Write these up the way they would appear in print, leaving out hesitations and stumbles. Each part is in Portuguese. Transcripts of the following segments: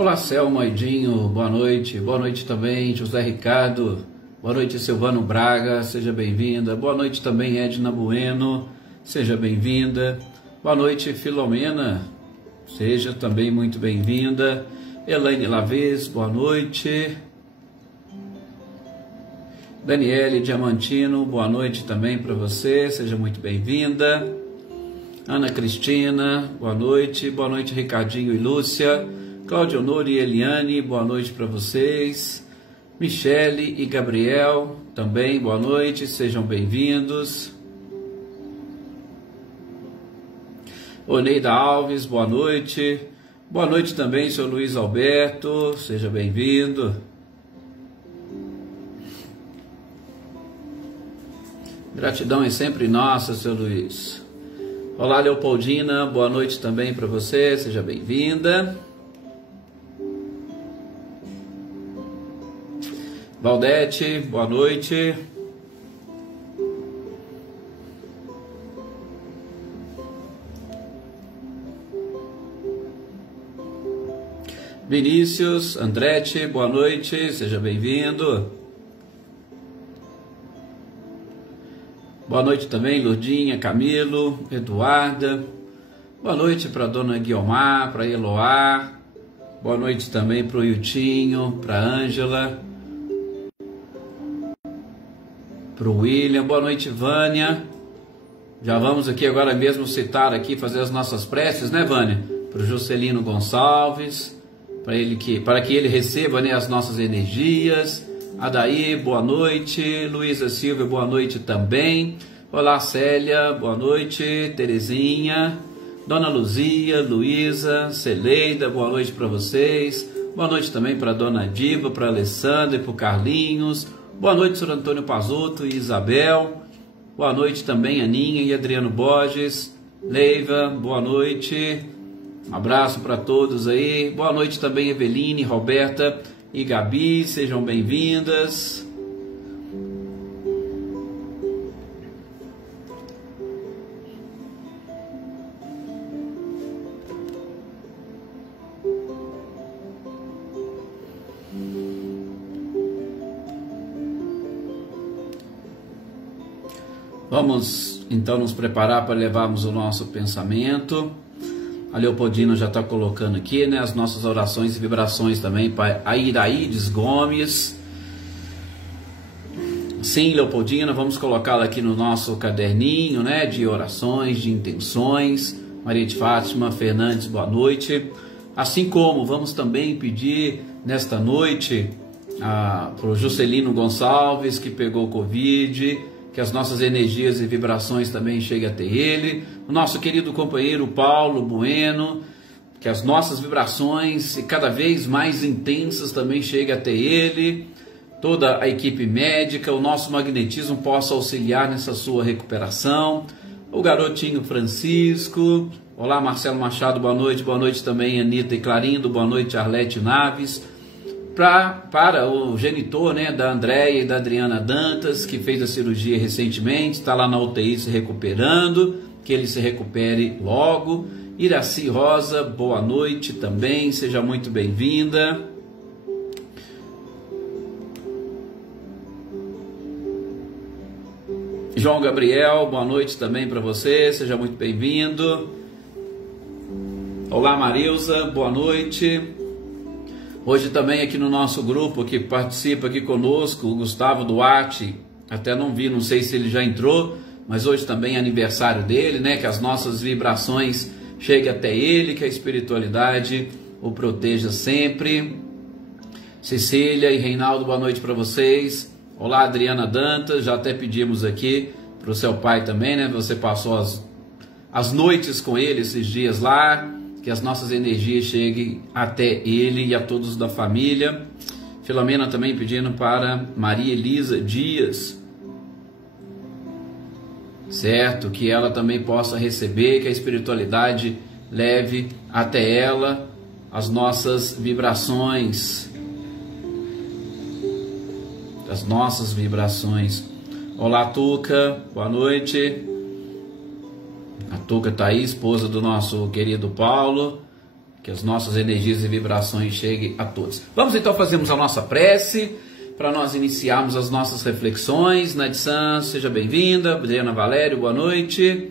Olá, Selma Edinho, boa noite também, José Ricardo, boa noite, Silvano Braga, seja bem-vinda, boa noite também, Edna Bueno, seja bem-vinda, boa noite, Filomena, seja também muito bem-vinda, Elaine Lavez, boa noite, Daniele Diamantino, boa noite também para você, seja muito bem-vinda, Ana Cristina, boa noite, Ricardinho e Lúcia, Cláudio Honori e Eliane, boa noite para vocês, Michele e Gabriel, também boa noite, sejam bem-vindos, Oneida Alves, boa noite também, seu Luiz Alberto, seja bem-vindo, gratidão é sempre nossa, seu Luiz. Olá, Leopoldina, boa noite também para você, seja bem-vinda. Valdete, boa noite. Vinícius, Andretti, boa noite, seja bem-vindo. Boa noite também, Lourdinha, Camilo, Eduarda. Boa noite para a dona Guiomar, para a Eloá. Boa noite também para o Yutinho, para a Ângela, para o William. Boa noite, Vânia. Já vamos aqui agora mesmo citar aqui, fazer as nossas preces, né, Vânia? Para o Juscelino Gonçalves, para que ele receba, né, as nossas energias. Adaí, boa noite. Luísa Silva, boa noite também. Olá, Célia, boa noite. Terezinha, Dona Luzia, Luísa, Celeida, boa noite para vocês. Boa noite também para a Dona Diva, para a Alessandra e para o Carlinhos. Boa noite, Sr. Antônio Pazotto e Isabel. Boa noite também, Aninha e Adriano Borges. Leiva, boa noite. Um abraço para todos aí. Boa noite também, Eveline, Roberta e Gabi, sejam bem-vindas. Vamos então nos preparar para levarmos o nosso pensamento. A Leopoldina já está colocando aqui, né, as nossas orações e vibrações também para a Iraides Gomes. Sim, Leopoldina, vamos colocá-la aqui no nosso caderninho, né, de orações, de intenções. Maria de Fátima Fernandes, boa noite. Assim como vamos também pedir nesta noite para o Juscelino Gonçalves, que pegou Covid, que as nossas energias e vibrações também cheguem até ele, o nosso querido companheiro Paulo Bueno, que as nossas vibrações cada vez mais intensas também cheguem até ele, toda a equipe médica, o nosso magnetismo possa auxiliar nessa sua recuperação, o garotinho Francisco, olá Marcelo Machado, boa noite também Anitta e Clarindo, boa noite Arlete Naves, para o genitor, né, da Andréia e da Adriana Dantas, que fez a cirurgia recentemente, está lá na UTI se recuperando, que ele se recupere logo. Iraci Rosa, boa noite também, seja muito bem-vinda. João Gabriel, boa noite também para você, seja muito bem-vindo. Olá Marilza, boa noite. Hoje também aqui no nosso grupo, que participa aqui conosco, o Gustavo Duarte, até não vi, não sei se ele já entrou, mas hoje também é aniversário dele, né? Que as nossas vibrações cheguem até ele, que a espiritualidade o proteja sempre. Cecília e Reinaldo, boa noite para vocês. Olá Adriana Dantas, já até pedimos aqui para o seu pai também, né? Você passou as noites com ele esses dias lá, que as nossas energias cheguem até ele e a todos da família. Filomena também pedindo para Maria Elisa Dias, certo? Que ela também possa receber, que a espiritualidade leve até ela as nossas vibrações. As nossas vibrações. Olá Tuca, boa noite. A Tuca está aí, esposa do nosso querido Paulo, que as nossas energias e vibrações cheguem a todos. Vamos então fazermos a nossa prece para nós iniciarmos as nossas reflexões. Nadsan, seja bem-vinda. Adriana Valério, boa noite.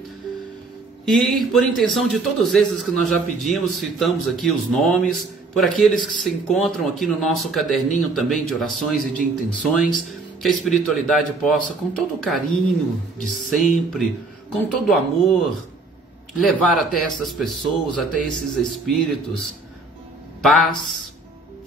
E por intenção de todos esses que nós já pedimos, citamos aqui os nomes, por aqueles que se encontram aqui no nosso caderninho também de orações e de intenções, que a espiritualidade possa, com todo o carinho de sempre, com todo o amor, levar até essas pessoas, até esses espíritos, paz,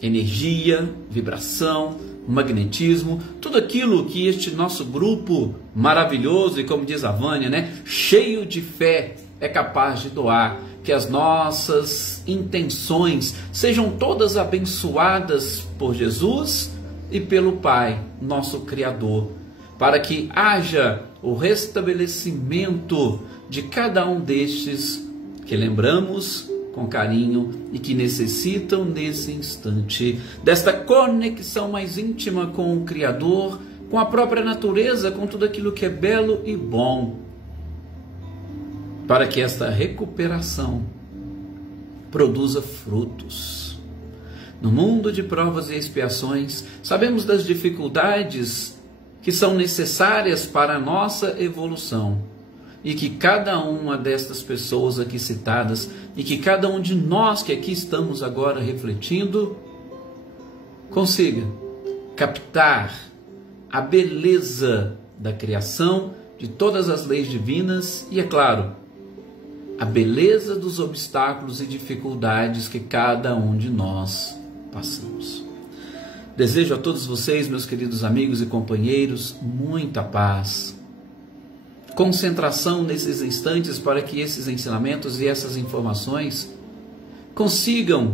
energia, vibração, magnetismo, tudo aquilo que este nosso grupo maravilhoso e, como diz a Vânia, né, cheio de fé, é capaz de doar. Que as nossas intenções sejam todas abençoadas por Jesus e pelo Pai, nosso Criador, para que haja o restabelecimento de cada um destes que lembramos com carinho e que necessitam nesse instante desta conexão mais íntima com o Criador, com a própria natureza, com tudo aquilo que é belo e bom, para que esta recuperação produza frutos. No mundo de provas e expiações, sabemos das dificuldades que são necessárias para a nossa evolução, e que cada uma destas pessoas aqui citadas, e que cada um de nós que aqui estamos agora refletindo, consiga captar a beleza da criação, de todas as leis divinas e, é claro, a beleza dos obstáculos e dificuldades que cada um de nós passamos. Desejo a todos vocês, meus queridos amigos e companheiros, muita paz, concentração nesses instantes para que esses ensinamentos e essas informações consigam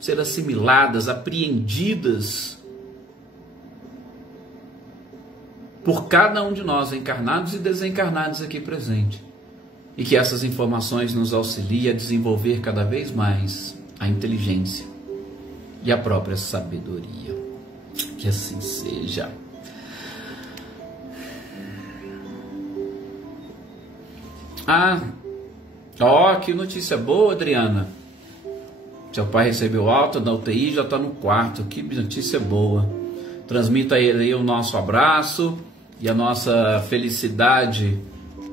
ser assimiladas, apreendidas por cada um de nós, encarnados e desencarnados aqui presentes. E que essas informações nos auxiliem a desenvolver cada vez mais a inteligência e a própria sabedoria. Que assim seja. Que notícia boa, Adriana. Seu pai recebeu alta da UTI, já está no quarto. Que notícia boa. Transmita a ele aí o nosso abraço e a nossa felicidade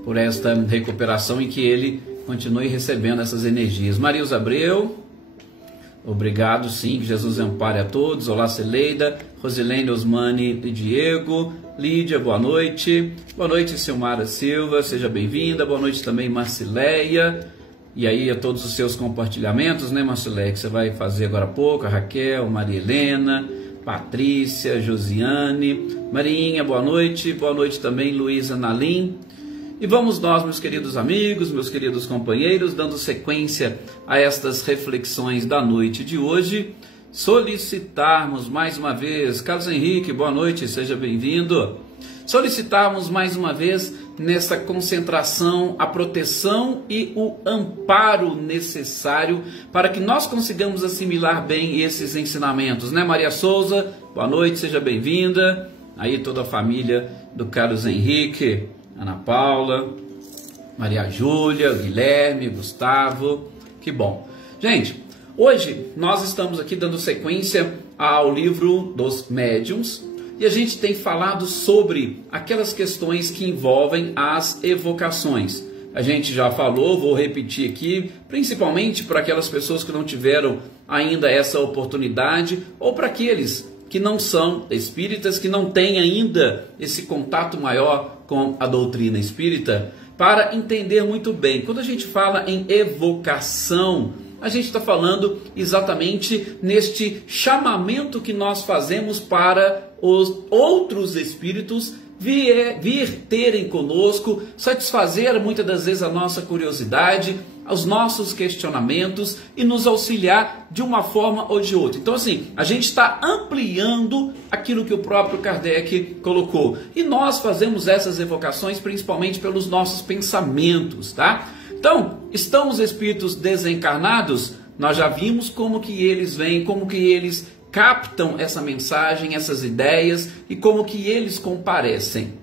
por esta recuperação e que ele continue recebendo essas energias. Marilza Abreu, obrigado, sim, que Jesus ampare a todos. Olá, Celeida, Rosilene, Osmani e Diego. Lídia, boa noite. Boa noite, Silmara Silva, seja bem-vinda. Boa noite também, Marcileia. E aí, a todos os seus compartilhamentos, né, Marcileia, que você vai fazer agora há pouco. A Raquel, Maria Helena, Patrícia, Josiane, Marinha, boa noite. Boa noite também, Luísa Nalim. E vamos nós, meus queridos amigos, meus queridos companheiros, dando sequência a estas reflexões da noite de hoje, solicitarmos mais uma vez, Carlos Henrique, boa noite, seja bem-vindo, solicitarmos mais uma vez nessa concentração a proteção e o amparo necessário para que nós consigamos assimilar bem esses ensinamentos, né, Maria Souza, boa noite, seja bem-vinda, aí toda a família do Carlos Henrique, Ana Paula, Maria Júlia, Guilherme, Gustavo, que bom. Gente, hoje nós estamos aqui dando sequência ao livro dos médiuns e a gente tem falado sobre aquelas questões que envolvem as evocações. A gente já falou, vou repetir aqui, principalmente para aquelas pessoas que não tiveram ainda essa oportunidade ou para aqueles que não são espíritas, que não têm ainda esse contato maior com a doutrina espírita, para entender muito bem. Quando a gente fala em evocação, a gente está falando exatamente neste chamamento que nós fazemos para os outros espíritos vir terem conosco, satisfazer muitas das vezes a nossa curiosidade, os nossos questionamentos e nos auxiliar de uma forma ou de outra. Então assim, a gente está ampliando aquilo que o próprio Kardec colocou. E nós fazemos essas evocações principalmente pelos nossos pensamentos, tá? Então, estão os espíritos desencarnados? Nós já vimos como que eles vêm, como que eles captam essa mensagem, essas ideias e como que eles comparecem.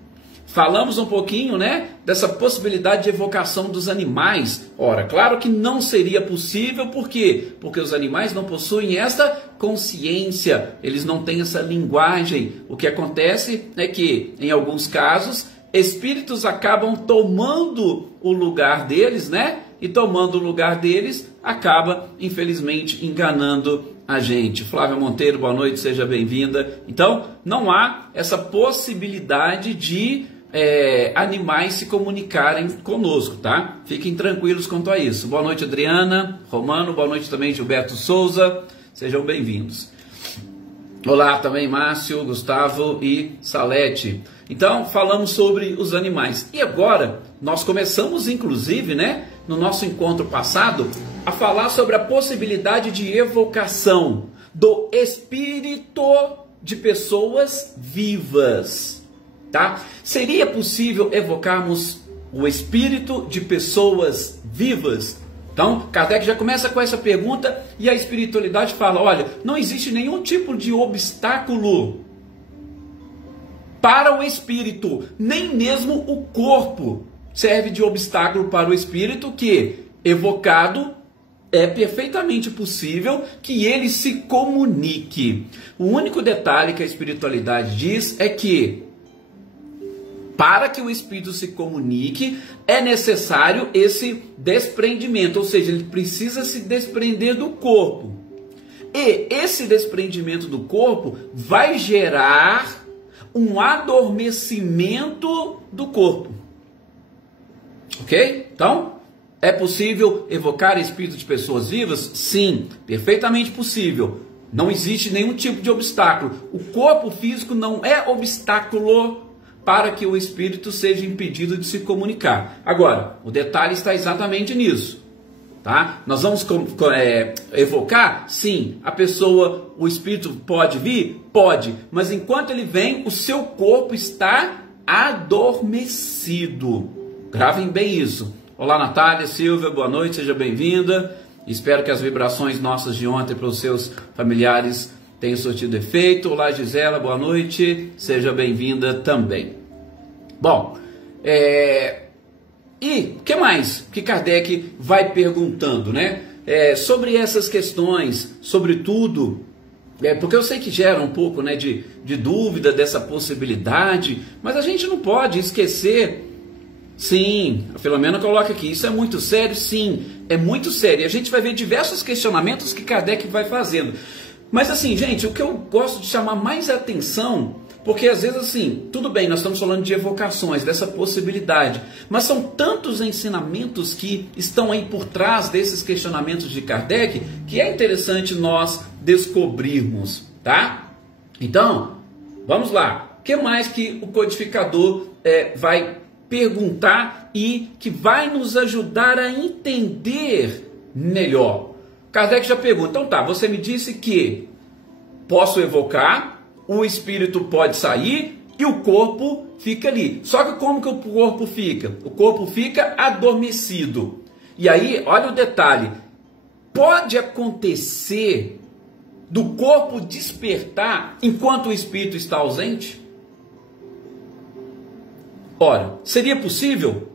falamos um pouquinho, né, dessa possibilidade de evocação dos animais. Ora, claro que não seria possível, por quê? Porque os animais não possuem essa consciência, eles não têm essa linguagem. O que acontece é que, em alguns casos, espíritos acabam tomando o lugar deles, né? E tomando o lugar deles, acaba, infelizmente, enganando a gente. Flávia Monteiro, boa noite, seja bem-vinda. Então, não há essa possibilidade de animais se comunicarem conosco, tá? Fiquem tranquilos quanto a isso. Boa noite, Adriana, Romano, boa noite também, Gilberto Souza, sejam bem-vindos. Olá também, Márcio, Gustavo e Salete. Então, falamos sobre os animais. E agora, nós começamos, inclusive, né, no nosso encontro passado, a falar sobre a possibilidade de evocação do espírito de pessoas vivas, tá? Seria possível evocarmos o espírito de pessoas vivas? Então, Kardec já começa com essa pergunta e a espiritualidade fala, olha, não existe nenhum tipo de obstáculo para o espírito, nem mesmo o corpo serve de obstáculo para o espírito que, evocado, é perfeitamente possível que ele se comunique. O único detalhe que a espiritualidade diz é que, para que o espírito se comunique, é necessário esse desprendimento, ou seja, ele precisa se desprender do corpo. E esse desprendimento do corpo vai gerar um adormecimento do corpo. Ok? Então, é possível evocar espíritos de pessoas vivas? Sim, perfeitamente possível. Não existe nenhum tipo de obstáculo. O corpo físico não é obstáculo para que o espírito seja impedido de se comunicar. Agora, o detalhe está exatamente nisso. Tá? Nós vamos evocar? Sim. A pessoa, o espírito pode vir? Pode. Mas enquanto ele vem, o seu corpo está adormecido. Gravem bem isso. Olá, Natália, Silvia, boa noite, seja bem-vinda. Espero que as vibrações nossas de ontem para os seus familiares tenham surtido efeito. Olá, Gisela, boa noite, seja bem-vinda também. Bom, e o que mais que Kardec vai perguntando, né? Sobre essas questões, sobretudo, porque eu sei que gera um pouco, né, de dúvida dessa possibilidade, mas a gente não pode esquecer. Sim, a Filomena coloca aqui, isso é muito sério? Sim, é muito sério. E a gente vai ver diversos questionamentos que Kardec vai fazendo. Mas assim, gente, o que eu gosto de chamar mais atenção, porque às vezes assim, tudo bem, nós estamos falando de evocações, dessa possibilidade, mas são tantos ensinamentos que estão aí por trás desses questionamentos de Kardec, que é interessante nós descobrirmos, tá? Então, vamos lá. O que mais que o codificador vai perguntar e que vai nos ajudar a entender melhor? Kardec já pergunta, então tá, você me disse que posso evocar, o espírito pode sair e o corpo fica ali. Só que como que o corpo fica? O corpo fica adormecido. E aí, olha o detalhe, pode acontecer do corpo despertar enquanto o espírito está ausente? Ora, seria possível?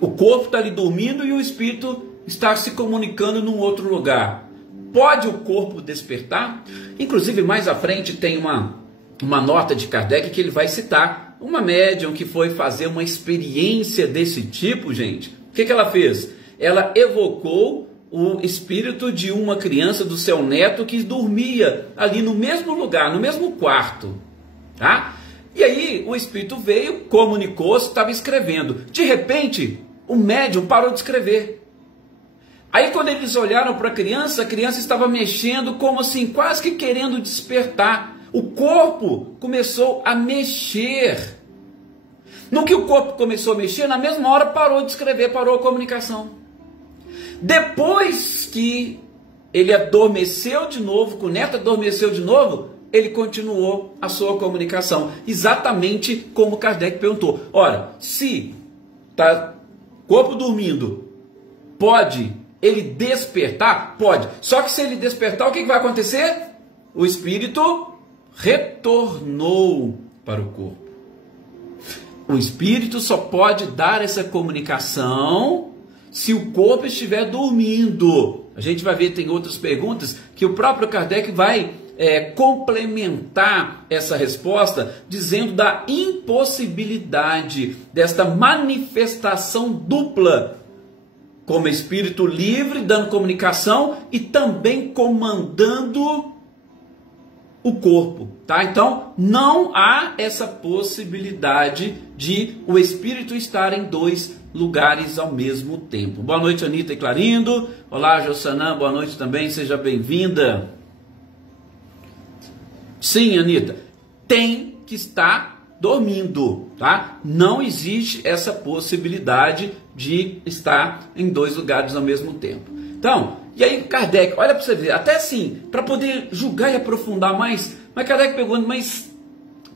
O corpo está ali dormindo e o espírito está se comunicando num outro lugar. Pode o corpo despertar? Inclusive, mais à frente tem uma nota de Kardec que ele vai citar. Uma médium que foi fazer uma experiência desse tipo, gente. O que ela fez? Ela evocou o espírito de uma criança, do seu neto, que dormia ali no mesmo lugar, no mesmo quarto. Tá? E aí o espírito veio, comunicou-se, estava escrevendo. De repente, o médium parou de escrever. Aí quando eles olharam para a criança estava mexendo, como assim, quase que querendo despertar. O corpo começou a mexer. No que o corpo começou a mexer, na mesma hora parou de escrever, parou a comunicação. Depois que ele adormeceu de novo, que o neto adormeceu de novo, ele continuou a sua comunicação. Exatamente como Kardec perguntou. Ora, se está corpo dormindo, pode ele despertar? Pode. Só que se ele despertar, o que vai acontecer? O espírito retornou para o corpo. O espírito só pode dar essa comunicação se o corpo estiver dormindo. A gente vai ver, tem outras perguntas que o próprio Kardec vai complementar essa resposta, dizendo da impossibilidade desta manifestação dupla, como espírito livre, dando comunicação e também comandando o corpo, tá? Então, não há essa possibilidade de o espírito estar em dois lugares ao mesmo tempo. Boa noite, Anitta e Clarindo. Olá, Jossanã, boa noite também, seja bem-vinda. Sim, Anitta, tem que estar dormindo, tá? Não existe essa possibilidade de estar em dois lugares ao mesmo tempo. Então, e aí Kardec, olha para você ver, até assim, para poder julgar e aprofundar mais, mas Kardec pergunta, mas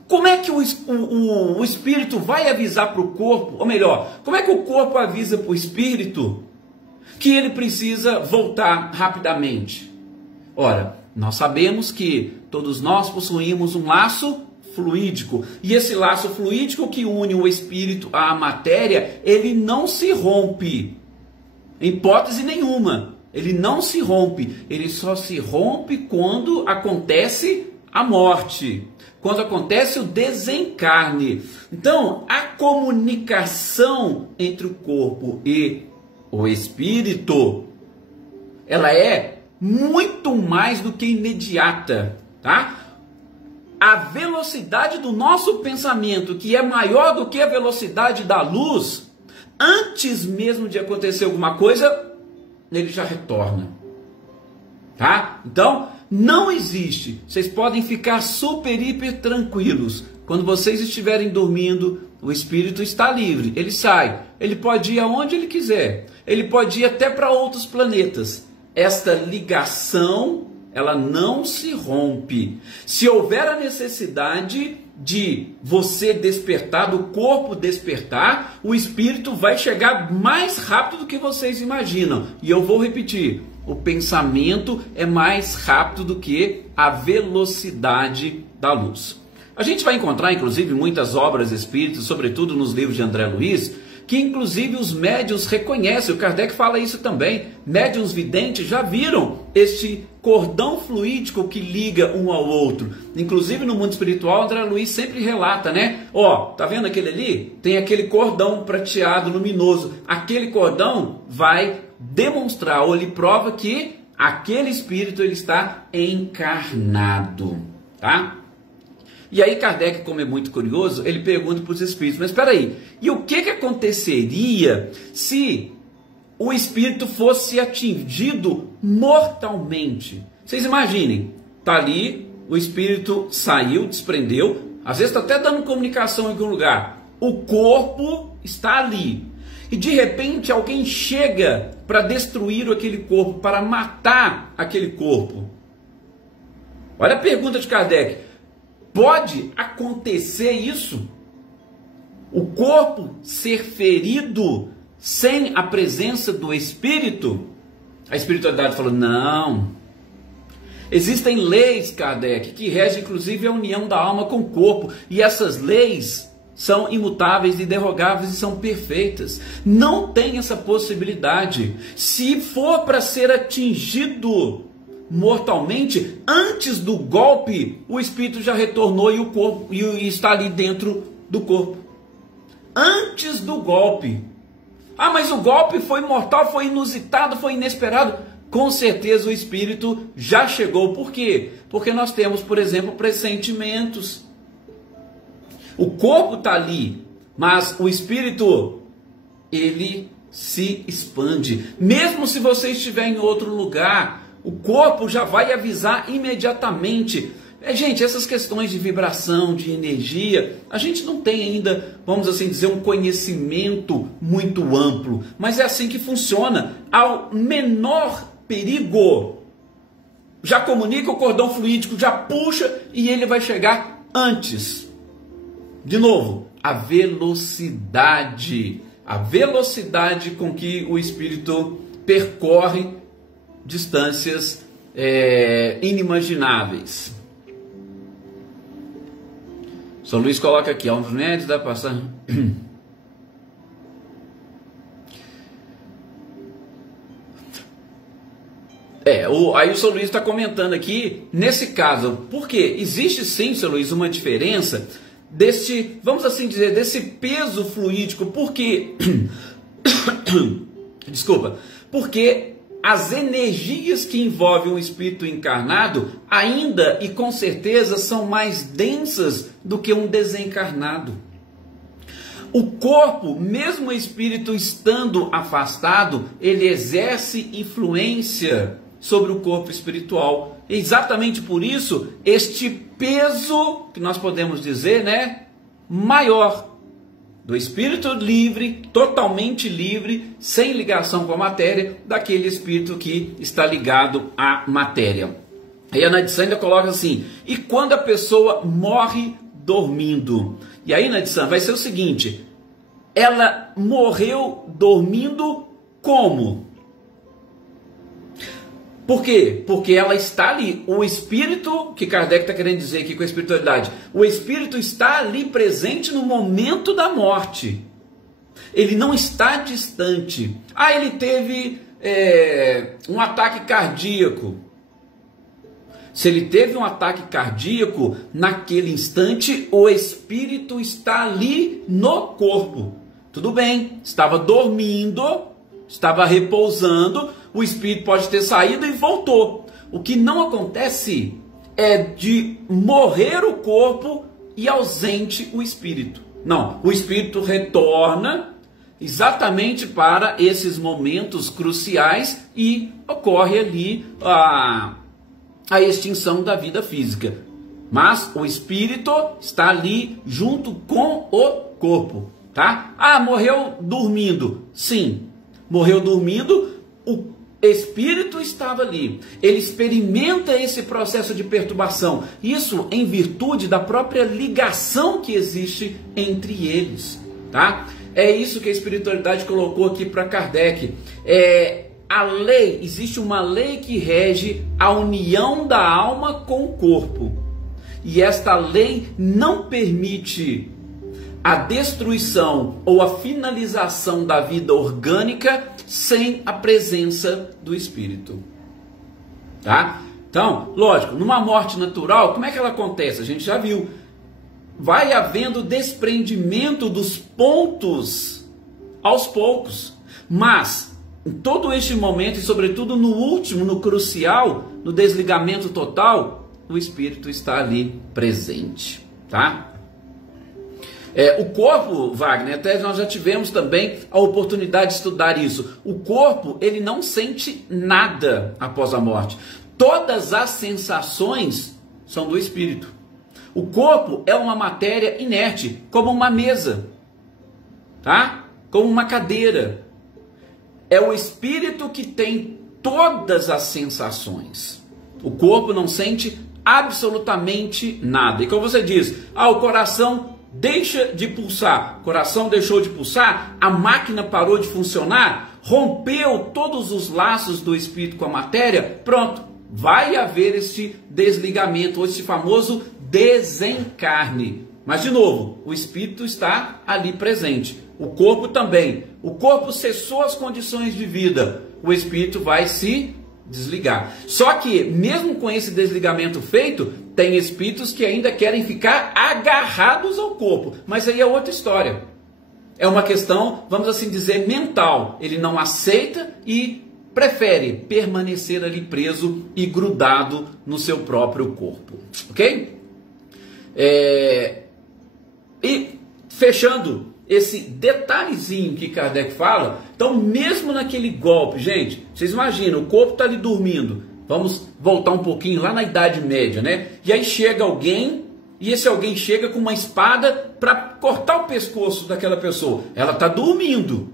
como é que o espírito vai avisar para o corpo, ou melhor, como é que o corpo avisa para o espírito que ele precisa voltar rapidamente? Ora, nós sabemos que todos nós possuímos um laço fluídico, e esse laço fluídico que une o espírito à matéria, ele não se rompe, em hipótese nenhuma. Ele não se rompe, ele só se rompe quando acontece a morte, quando acontece o desencarne. Então, a comunicação entre o corpo e o espírito, ela é muito mais do que imediata, tá? A velocidade do nosso pensamento, que é maior do que a velocidade da luz, antes mesmo de acontecer alguma coisa, ele já retorna, tá? Então, não existe, vocês podem ficar super, hiper tranquilos, quando vocês estiverem dormindo, o espírito está livre, ele sai, ele pode ir aonde ele quiser, ele pode ir até para outros planetas. Esta ligação, ela não se rompe. Se houver a necessidade de você despertar, do corpo despertar, o espírito vai chegar mais rápido do que vocês imaginam. E eu vou repetir, o pensamento é mais rápido do que a velocidade da luz. A gente vai encontrar, inclusive, muitas obras espíritas, sobretudo nos livros de André Luiz, que inclusive os médiuns reconhecem, o Kardec fala isso também, médiuns videntes já viram este cordão fluídico que liga um ao outro. Inclusive no mundo espiritual, André Luiz sempre relata, né? Ó, tá vendo aquele ali? Tem aquele cordão prateado, luminoso. Aquele cordão vai demonstrar, ou ele prova que aquele espírito ele está encarnado, tá? E aí Kardec, como é muito curioso, ele pergunta para os espíritos, mas espera aí, e o que aconteceria se o espírito fosse atingido mortalmente? Vocês imaginem, tá ali, o espírito saiu, desprendeu, às vezes está até dando comunicação em algum lugar, o corpo está ali, e de repente alguém chega para destruir aquele corpo, para matar aquele corpo. Olha a pergunta de Kardec. Pode acontecer isso? O corpo ser ferido sem a presença do espírito? A espiritualidade falou, não. Existem leis, Kardec, que regem inclusive a união da alma com o corpo. E essas leis são imutáveis, inderrogáveis e são perfeitas. Não tem essa possibilidade. Se for para ser atingido mortalmente, antes do golpe, o espírito já retornou e o corpo e está ali dentro do corpo. Antes do golpe. Ah, mas o golpe foi mortal, foi inusitado, foi inesperado. Com certeza o espírito já chegou. Por quê? Porque nós temos, por exemplo, pressentimentos. O corpo está ali, mas o espírito, ele se expande. Mesmo se você estiver em outro lugar, o corpo já vai avisar imediatamente. Gente, essas questões de vibração, de energia, a gente não tem ainda, vamos assim dizer, um conhecimento muito amplo. Mas é assim que funciona. Ao menor perigo, já comunica o cordão fluídico, já puxa e ele vai chegar antes. De novo, a velocidade com que o espírito percorre distâncias inimagináveis. São Luís coloca aqui, aos médios da passagem. Aí o São Luís está comentando aqui, nesse caso, porque existe sim, São Luís, uma diferença desse, vamos assim dizer, desse peso fluídico, porque, desculpa, porque as energias que envolvem o espírito encarnado ainda e com certeza são mais densas do que um desencarnado. O corpo, mesmo o espírito estando afastado, ele exerce influência sobre o corpo espiritual. Exatamente por isso, este peso, que nós podemos dizer, né, maior, do espírito livre, totalmente livre, sem ligação com a matéria, daquele espírito que está ligado à matéria. Aí a Nadissan ainda coloca assim, e quando a pessoa morre dormindo? E aí, Nadissan, vai ser o seguinte, ela morreu dormindo como? Por quê? Porque ela está ali, o espírito, que Kardec está querendo dizer aqui com a espiritualidade, o espírito está ali presente no momento da morte. Ele não está distante. Ah, ele teve um ataque cardíaco. Se ele teve um ataque cardíaco, naquele instante, o espírito está ali no corpo. Tudo bem, estava dormindo, estava repousando, o espírito pode ter saído e voltou. O que não acontece é de morrer o corpo e ausente o espírito. Não, o espírito retorna exatamente para esses momentos cruciais e ocorre ali a extinção da vida física. Mas o espírito está ali junto com o corpo, tá? Ah, morreu dormindo. Sim, morreu dormindo, o espírito estava ali. Ele experimenta esse processo de perturbação. Isso em virtude da própria ligação que existe entre eles, tá? É isso que a espiritualidade colocou aqui para Kardec. A lei, existe uma lei que rege a união da alma com o corpo. E esta lei não permite a destruição ou a finalização da vida orgânica sem a presença do espírito. Tá? Então, lógico, numa morte natural, como é que ela acontece? A gente já viu. Vai havendo desprendimento dos pontos aos poucos. Mas, em todo este momento, e sobretudo no último, no crucial, no desligamento total, o espírito está ali presente. Tá? O corpo, Wagner, até nós já tivemos também a oportunidade de estudar isso. O corpo, ele não sente nada após a morte. Todas as sensações são do espírito. O corpo é uma matéria inerte, como uma mesa, tá? Como uma cadeira. É o espírito que tem todas as sensações. O corpo não sente absolutamente nada. E como você diz, o coração deixa de pulsar, o coração deixou de pulsar, a máquina parou de funcionar, rompeu todos os laços do espírito com a matéria, pronto, vai haver este desligamento, esse famoso desencarne. Mas de novo, o espírito está ali presente, o corpo também. O corpo cessou as condições de vida, o espírito vai se desligar. Só que mesmo com esse desligamento feito, tem espíritos que ainda querem ficar agarrados ao corpo, mas aí é outra história. É uma questão, vamos assim dizer, mental. Ele não aceita e prefere permanecer ali preso e grudado no seu próprio corpo. Ok? E fechando esse detalhezinho que Kardec fala, então mesmo naquele golpe, gente, vocês imaginam, o corpo está ali dormindo, vamos voltar um pouquinho lá na Idade Média, né? E aí chega alguém, e esse alguém chega com uma espada para cortar o pescoço daquela pessoa. Ela está dormindo.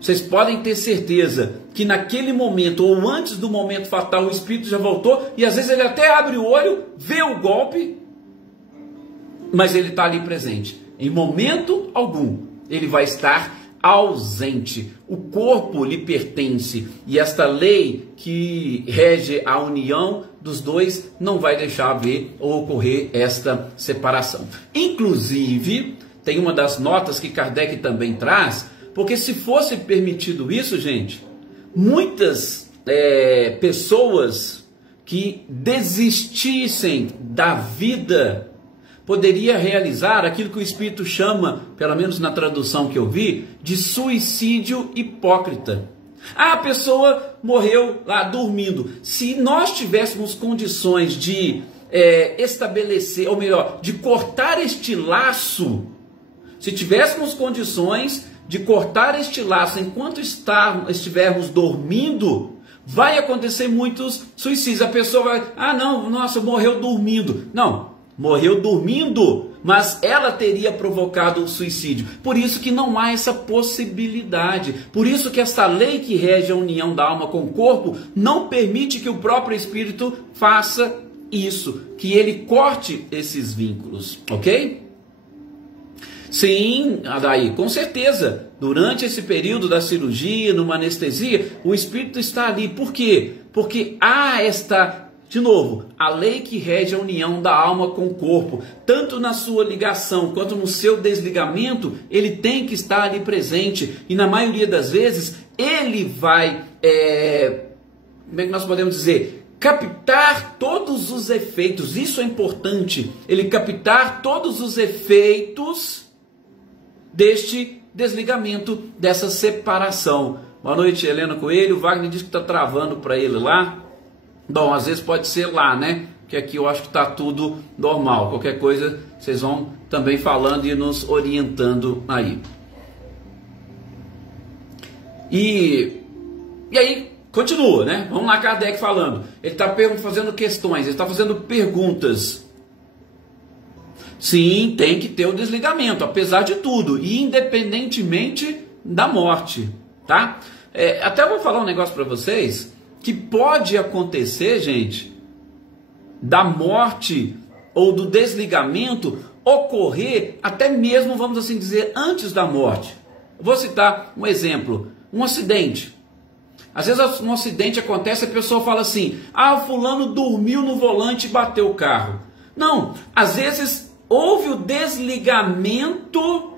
Vocês podem ter certeza que naquele momento, ou antes do momento fatal, o espírito já voltou, e às vezes ele até abre o olho, vê o golpe, mas ele está ali presente. Em momento algum, ele vai estar ausente. O corpo lhe pertence. E esta lei que rege a união dos dois não vai deixar haver ou ocorrer esta separação. Inclusive, tem uma das notas que Kardec também traz, porque se fosse permitido isso, gente, muitas pessoas que desistissem da vida poderia realizar aquilo que o Espírito chama, pelo menos na tradução que eu vi, de suicídio hipócrita. A pessoa morreu lá dormindo. Se nós tivéssemos condições de estabelecer, ou melhor, de cortar este laço, se tivéssemos condições de cortar este laço enquanto estivermos dormindo, vai acontecer muitos suicídios. A pessoa vai, nossa, morreu dormindo. Não, morreu dormindo, mas ela teria provocado o suicídio. Por isso que não há essa possibilidade. Por isso que essa lei que rege a união da alma com o corpo não permite que o próprio Espírito faça isso, que ele corte esses vínculos, ok? Sim, Adair, com certeza. Durante esse período da cirurgia, numa anestesia, o Espírito está ali. Por quê? Porque há de novo, a lei que rege a união da alma com o corpo, tanto na sua ligação quanto no seu desligamento, ele tem que estar ali presente. E na maioria das vezes, ele vai, como é que nós podemos dizer? Captar todos os efeitos. Isso é importante. Ele captar todos os efeitos deste desligamento, dessa separação. Boa noite, Helena Coelho. O Wagner disse que está travando para ele lá. Bom, às vezes pode ser lá, né? Porque aqui eu acho que está tudo normal. Qualquer coisa, vocês vão também falando e nos orientando aí. E aí, continua, né? Vamos lá, Kardec falando. Ele está fazendo questões, ele está fazendo perguntas. Sim, tem que ter o desligamento, apesar de tudo, e independentemente da morte, tá? Até vou falar um negócio para vocês, que pode acontecer, gente, da morte ou do desligamento ocorrer até mesmo, vamos assim dizer, antes da morte. Vou citar um exemplo, um acidente. Às vezes um acidente acontece e a pessoa fala assim, fulano dormiu no volante e bateu o carro. Não, às vezes houve o desligamento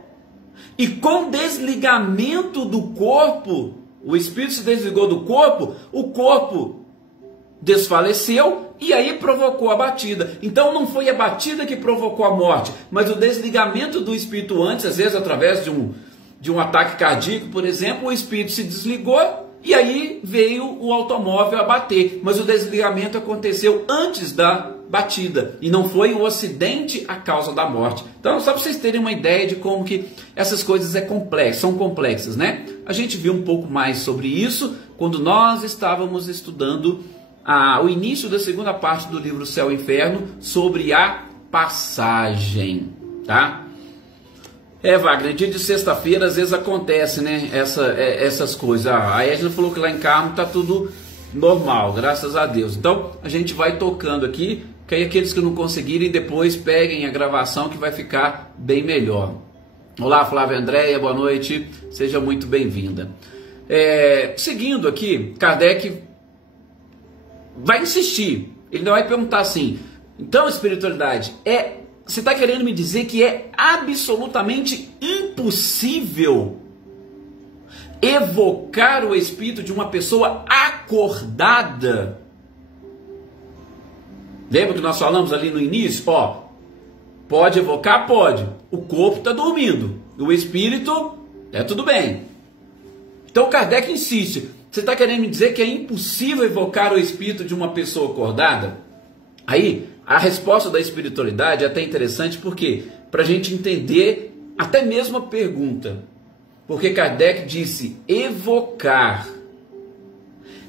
e com o desligamento do corpo, o espírito se desligou do corpo, o corpo desfaleceu e aí provocou a batida. Então não foi a batida que provocou a morte, mas o desligamento do espírito antes, às vezes através de um ataque cardíaco, por exemplo, o espírito se desligou e aí veio o automóvel a bater. Mas o desligamento aconteceu antes da batida e não foi o acidente a causa da morte. Então, só para vocês terem uma ideia de como que essas coisas são complexas, né? A gente viu um pouco mais sobre isso quando nós estávamos estudando o início da segunda parte do livro Céu e Inferno sobre a passagem, tá? Wagner, dia de sexta-feira às vezes acontece, né? Essas coisas. A Edna falou que lá em Carmo tá tudo normal, graças a Deus. Então, a gente vai tocando aqui, que aí aqueles que não conseguirem depois peguem a gravação que vai ficar bem melhor. Olá, Flávia Andréia, boa noite, seja muito bem-vinda. Seguindo aqui, Kardec vai insistir, ele vai perguntar assim, então espiritualidade, você está querendo me dizer que é absolutamente impossível evocar o espírito de uma pessoa acordada? Lembra que nós falamos ali no início? Pode evocar? Pode. O corpo está dormindo. O espírito, tudo bem. Então Kardec insiste. Você está querendo me dizer que é impossível evocar o espírito de uma pessoa acordada? Aí, a resposta da espiritualidade é até interessante, porque para a gente entender até mesmo a pergunta. Porque Kardec disse evocar.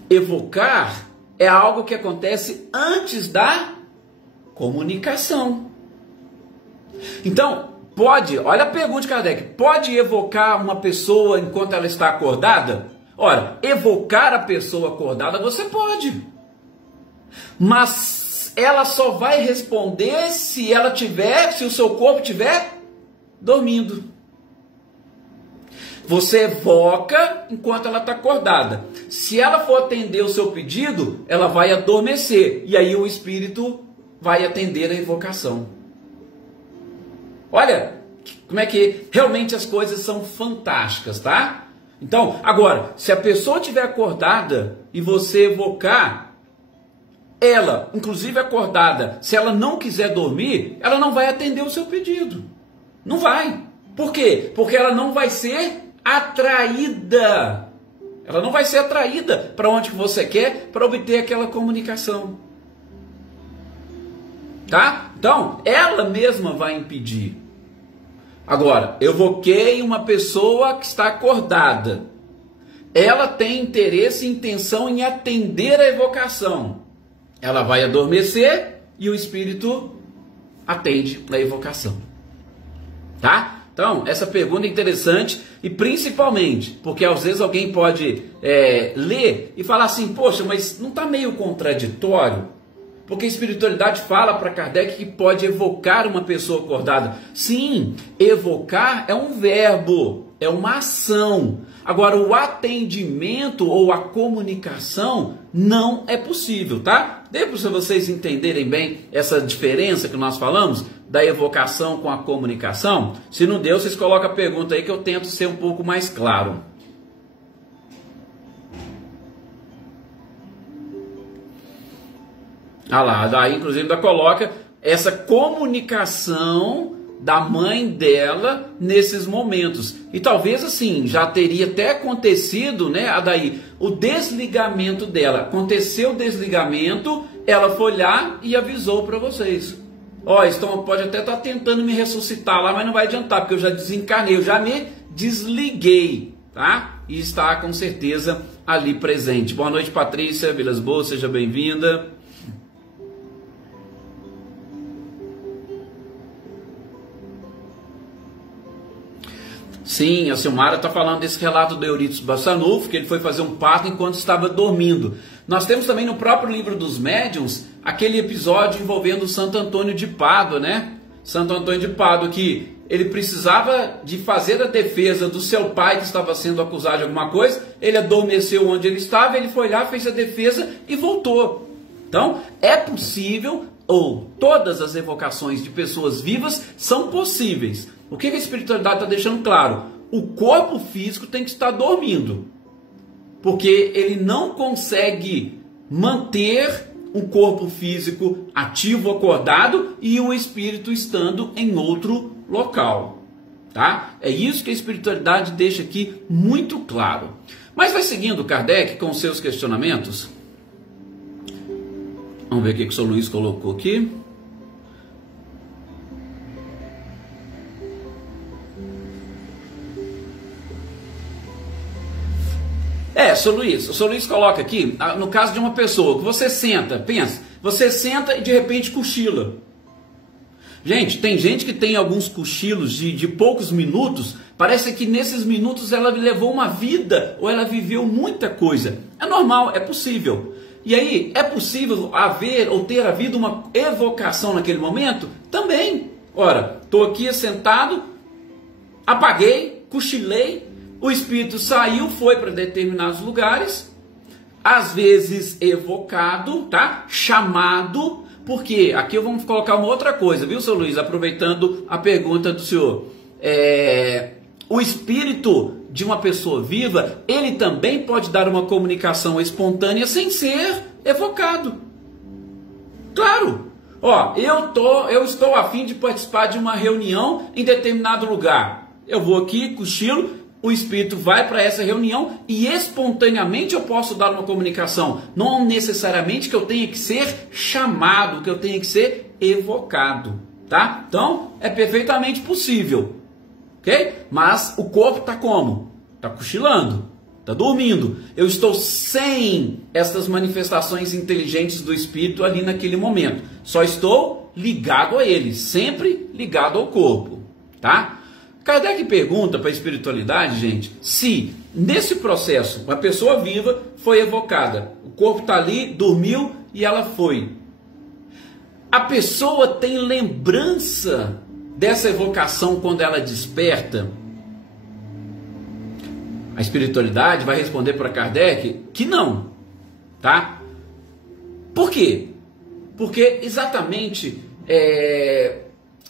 Evocar é algo que acontece antes da comunicação. Então, olha a pergunta de Kardec, pode evocar uma pessoa enquanto ela está acordada? Ora, evocar a pessoa acordada você pode. Mas ela só vai responder se o seu corpo estiver dormindo. Você evoca enquanto ela está acordada. Se ela for atender o seu pedido, ela vai adormecer. E aí o espírito vai atender a evocação. Olha como é que realmente as coisas são fantásticas, tá? Então, agora, se a pessoa estiver acordada e você evocar, ela, inclusive acordada, se ela não quiser dormir, ela não vai atender o seu pedido. Não vai. Por quê? Porque ela não vai ser atraída. Ela não vai ser atraída para onde que você quer para obter aquela comunicação. Tá? Então, ela mesma vai impedir. Agora, eu evoquei uma pessoa que está acordada. Ela tem interesse e intenção em atender a evocação. Ela vai adormecer e o espírito atende a evocação. Tá? Então, essa pergunta é interessante e principalmente porque às vezes alguém pode ler e falar assim, poxa, mas não está meio contraditório? Porque a espiritualidade fala para Kardec que pode evocar uma pessoa acordada. Sim, evocar é um verbo, é uma ação. Agora, o atendimento ou a comunicação não é possível, tá? Dê para vocês entenderem bem essa diferença que nós falamos da evocação com a comunicação. Se não deu, vocês colocam a pergunta aí que eu tento ser um pouco mais claro. Ah lá, daí inclusive ainda coloca essa comunicação da mãe dela nesses momentos. E talvez assim, já teria até acontecido, né, daí o desligamento dela. Aconteceu o desligamento, ela foi lá e avisou para vocês. Ó, então pode até estar tentando me ressuscitar lá, mas não vai adiantar, porque eu já desencarnei, eu já me desliguei, tá? E está com certeza ali presente. Boa noite, Patrícia Vilas Boas, seja bem-vinda. Sim, a Silmara está falando desse relato do Eurípides Bassanufo, que ele foi fazer um parto enquanto estava dormindo. Nós temos também no próprio livro dos médiuns, aquele episódio envolvendo Santo Antônio de Pádua, né? Santo Antônio de Pádua, que ele precisava de fazer a defesa do seu pai que estava sendo acusado de alguma coisa, ele adormeceu onde ele estava, ele foi lá, fez a defesa e voltou. Então, é possível, ou todas as evocações de pessoas vivas são possíveis. O que a espiritualidade está deixando claro? O corpo físico tem que estar dormindo, porque ele não consegue manter um corpo físico ativo, acordado, e o espírito estando em outro local. Tá? É isso que a espiritualidade deixa aqui muito claro. Mas vai seguindo Kardec com seus questionamentos. Vamos ver o que o Sr. Luiz colocou aqui. Sr. Luiz, o Sr. Luiz coloca aqui, no caso de uma pessoa, que você senta, pensa, você senta e de repente cochila. Gente, tem gente que tem alguns cochilos de poucos minutos, parece que nesses minutos ela levou uma vida, ou ela viveu muita coisa. É normal, é possível. E aí, é possível haver ou ter havido uma evocação naquele momento? Também. Ora, estou aqui sentado, apaguei, cochilei, o espírito saiu, foi para determinados lugares, às vezes evocado, tá? Chamado, porque aqui vamos colocar uma outra coisa, viu, Sr. Luiz? Aproveitando a pergunta do senhor. O espírito de uma pessoa viva, ele também pode dar uma comunicação espontânea sem ser evocado. Claro! Ó, eu estou a fim de participar de uma reunião em determinado lugar. Eu vou aqui, cochilo, o espírito vai para essa reunião e espontaneamente eu posso dar uma comunicação. Não necessariamente que eu tenha que ser chamado, que eu tenha que ser evocado. Tá? Então, é perfeitamente possível. Ok? Mas o corpo está como? Está cochilando, está dormindo. Eu estou sem essas manifestações inteligentes do espírito ali naquele momento. Só estou ligado a ele, sempre ligado ao corpo. Tá? Kardec pergunta para a espiritualidade, gente, se nesse processo uma pessoa viva foi evocada, o corpo está ali, dormiu e ela foi. A pessoa tem lembrança dessa evocação quando ela desperta? A espiritualidade vai responder para Kardec que não, tá? Por quê? Porque exatamente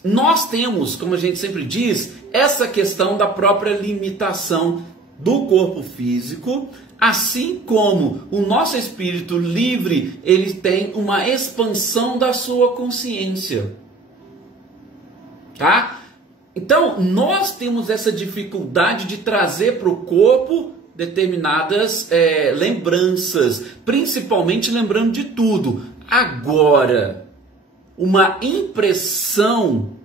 nós temos, como a gente sempre diz, essa questão da própria limitação do corpo físico, assim como o nosso espírito livre, ele tem uma expansão da sua consciência, tá? Então, nós temos essa dificuldade de trazer para o corpo determinadas lembranças, principalmente lembrando de tudo. Agora, uma impressão,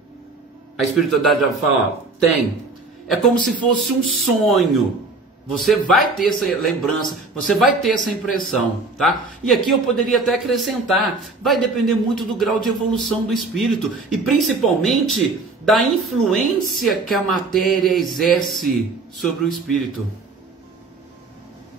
a espiritualidade vai falar, tem. É como se fosse um sonho. Você vai ter essa lembrança, você vai ter essa impressão, tá? E aqui eu poderia até acrescentar, vai depender muito do grau de evolução do espírito e principalmente da influência que a matéria exerce sobre o espírito,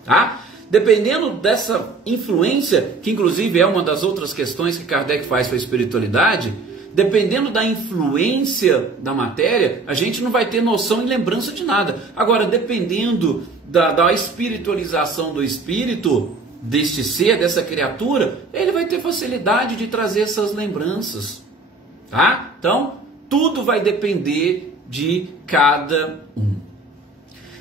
tá? Dependendo dessa influência, que inclusive é uma das outras questões que Kardec faz para a espiritualidade, dependendo da influência da matéria, a gente não vai ter noção e lembrança de nada. Agora, dependendo da espiritualização do espírito, deste ser, dessa criatura, ele vai ter facilidade de trazer essas lembranças, tá? Então, tudo vai depender de cada um.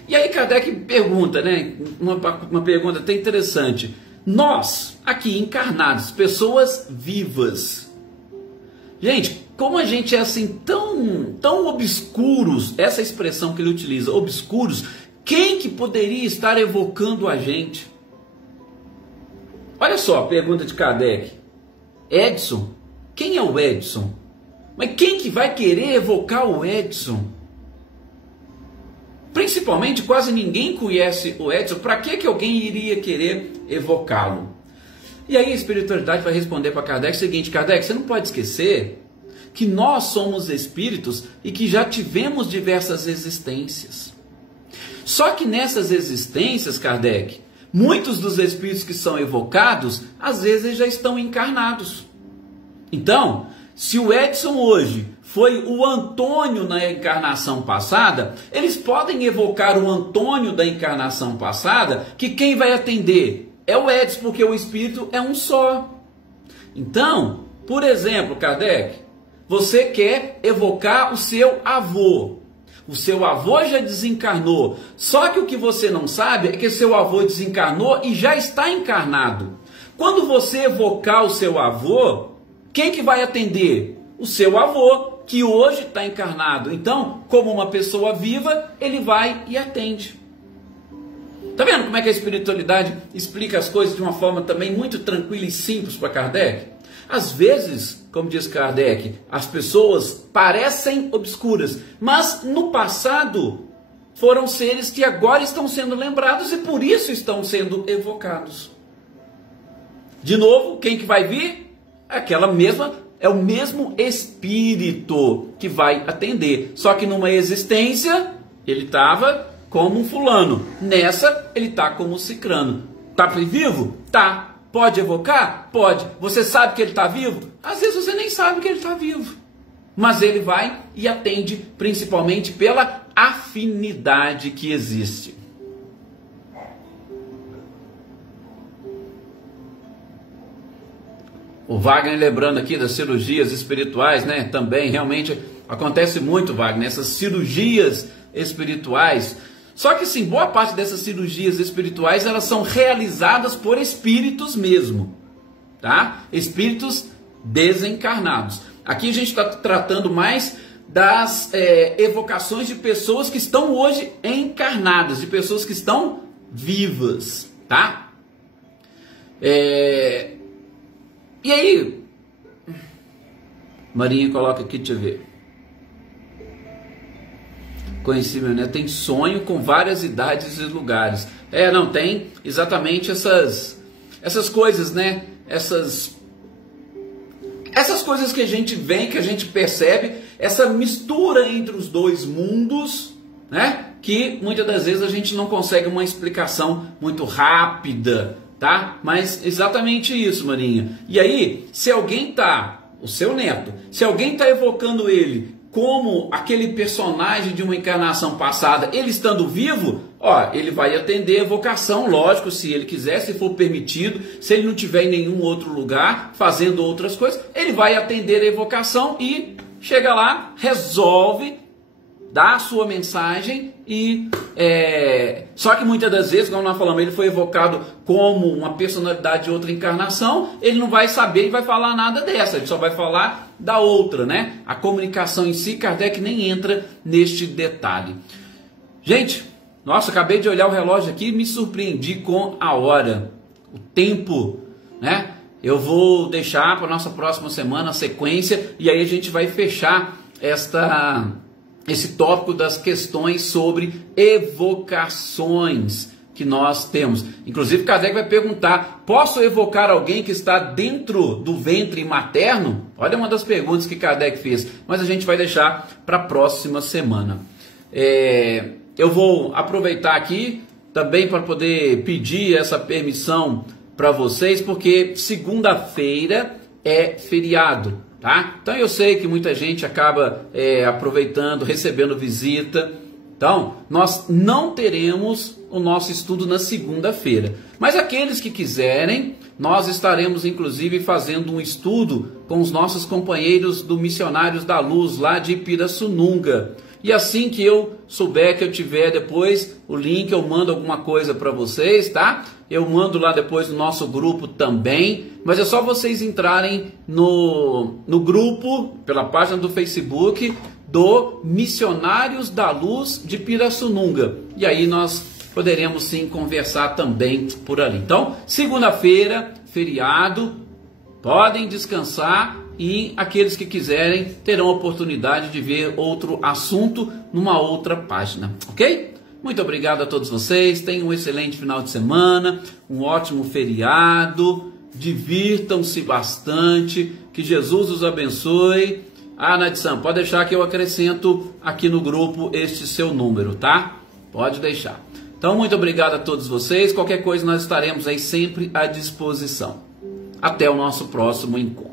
E aí Kardec pergunta, né? Uma pergunta até interessante. Nós, aqui encarnados, pessoas vivas, gente, como a gente é assim tão obscuros, essa expressão que ele utiliza, obscuros, quem que poderia estar evocando a gente? Olha só a pergunta de Kardec. Edson, quem é o Edson? Mas quem que vai querer evocar o Edson? Principalmente, quase ninguém conhece o Edson. Para que alguém iria querer evocá-lo? E aí a espiritualidade vai responder para Kardec o seguinte: Kardec, você não pode esquecer que nós somos espíritos e que já tivemos diversas existências. Só que nessas existências, Kardec, muitos dos espíritos que são evocados, às vezes já estão encarnados. Então, se o Edson hoje foi o Antônio na encarnação passada, eles podem evocar o Antônio da encarnação passada, que quem vai atender é o Edson, porque o espírito é um só. Então, por exemplo, Kardec, você quer evocar o seu avô. O seu avô já desencarnou. Só que o que você não sabe é que seu avô desencarnou e já está encarnado. Quando você evocar o seu avô, quem que vai atender? O seu avô, que hoje está encarnado. Então, como uma pessoa viva, ele vai e atende. Tá vendo como é que a espiritualidade explica as coisas de uma forma também muito tranquila e simples para Kardec? Às vezes, como diz Kardec, as pessoas parecem obscuras, mas no passado foram seres que agora estão sendo lembrados e por isso estão sendo evocados. De novo, quem que vai vir? É o mesmo espírito que vai atender. Só que numa existência, ele estava como um fulano. Nessa, ele está como um cicrano. Está vivo? Tá. Pode evocar? Pode. Você sabe que ele está vivo? Às vezes você nem sabe que ele está vivo. Mas ele vai e atende principalmente pela afinidade que existe. O Wagner lembrando aqui das cirurgias espirituais, né? Também realmente acontece muito, Wagner, essas cirurgias espirituais. Só que sim, boa parte dessas cirurgias espirituais, elas são realizadas por espíritos mesmo, tá? Espíritos desencarnados. Aqui a gente está tratando mais das evocações de pessoas que estão hoje encarnadas, de pessoas que estão vivas, tá? E aí, Marinha coloca aqui, deixa eu ver. Conheci meu neto, tem sonho com várias idades e lugares. Não tem exatamente essas coisas, né? Essas coisas que a gente vê, que a gente percebe, essa mistura entre os dois mundos, né? Que muitas das vezes a gente não consegue uma explicação muito rápida, tá? Mas exatamente isso, Marinha. E aí, se alguém tá, o seu neto, se alguém tá evocando ele como aquele personagem de uma encarnação passada, ele estando vivo, ele vai atender a evocação, lógico, se ele quiser, se for permitido, se ele não tiver em nenhum outro lugar, fazendo outras coisas, ele vai atender a evocação e chega lá, resolve, dá a sua mensagem e... Só que muitas das vezes, como nós falamos, ele foi evocado como uma personalidade de outra encarnação, ele não vai saber e vai falar nada dessa, ele só vai falar da outra, né? A comunicação em si, Kardec nem entra neste detalhe. Gente, nossa, acabei de olhar o relógio aqui e me surpreendi com a hora, o tempo, né? Eu vou deixar para a nossa próxima semana a sequência e aí a gente vai fechar esse tópico das questões sobre evocações que nós temos. Inclusive, Kardec vai perguntar: posso evocar alguém que está dentro do ventre materno? Olha uma das perguntas que Kardec fez, mas a gente vai deixar para a próxima semana. Eu vou aproveitar aqui também para poder pedir essa permissão para vocês, porque segunda-feira é feriado. Tá? Então eu sei que muita gente acaba aproveitando, recebendo visita. Então nós não teremos o nosso estudo na segunda-feira. Mas aqueles que quiserem, nós estaremos inclusive fazendo um estudo com os nossos companheiros do Missionários da Luz lá de Pirassununga. E assim que eu souber, que eu tiver depois o link, eu mando alguma coisa para vocês, tá? Eu mando lá depois no nosso grupo também, mas é só vocês entrarem no grupo, pela página do Facebook, do Missionários da Luz de Pirassununga. E aí nós poderemos sim conversar também por ali. Então, segunda-feira, feriado, podem descansar e aqueles que quiserem terão a oportunidade de ver outro assunto numa outra página, ok? Muito obrigado a todos vocês, tenham um excelente final de semana, um ótimo feriado, divirtam-se bastante, que Jesus os abençoe. Nadson, pode deixar que eu acrescento aqui no grupo este seu número, tá? Pode deixar. Então, muito obrigado a todos vocês, qualquer coisa nós estaremos aí sempre à disposição. Até o nosso próximo encontro.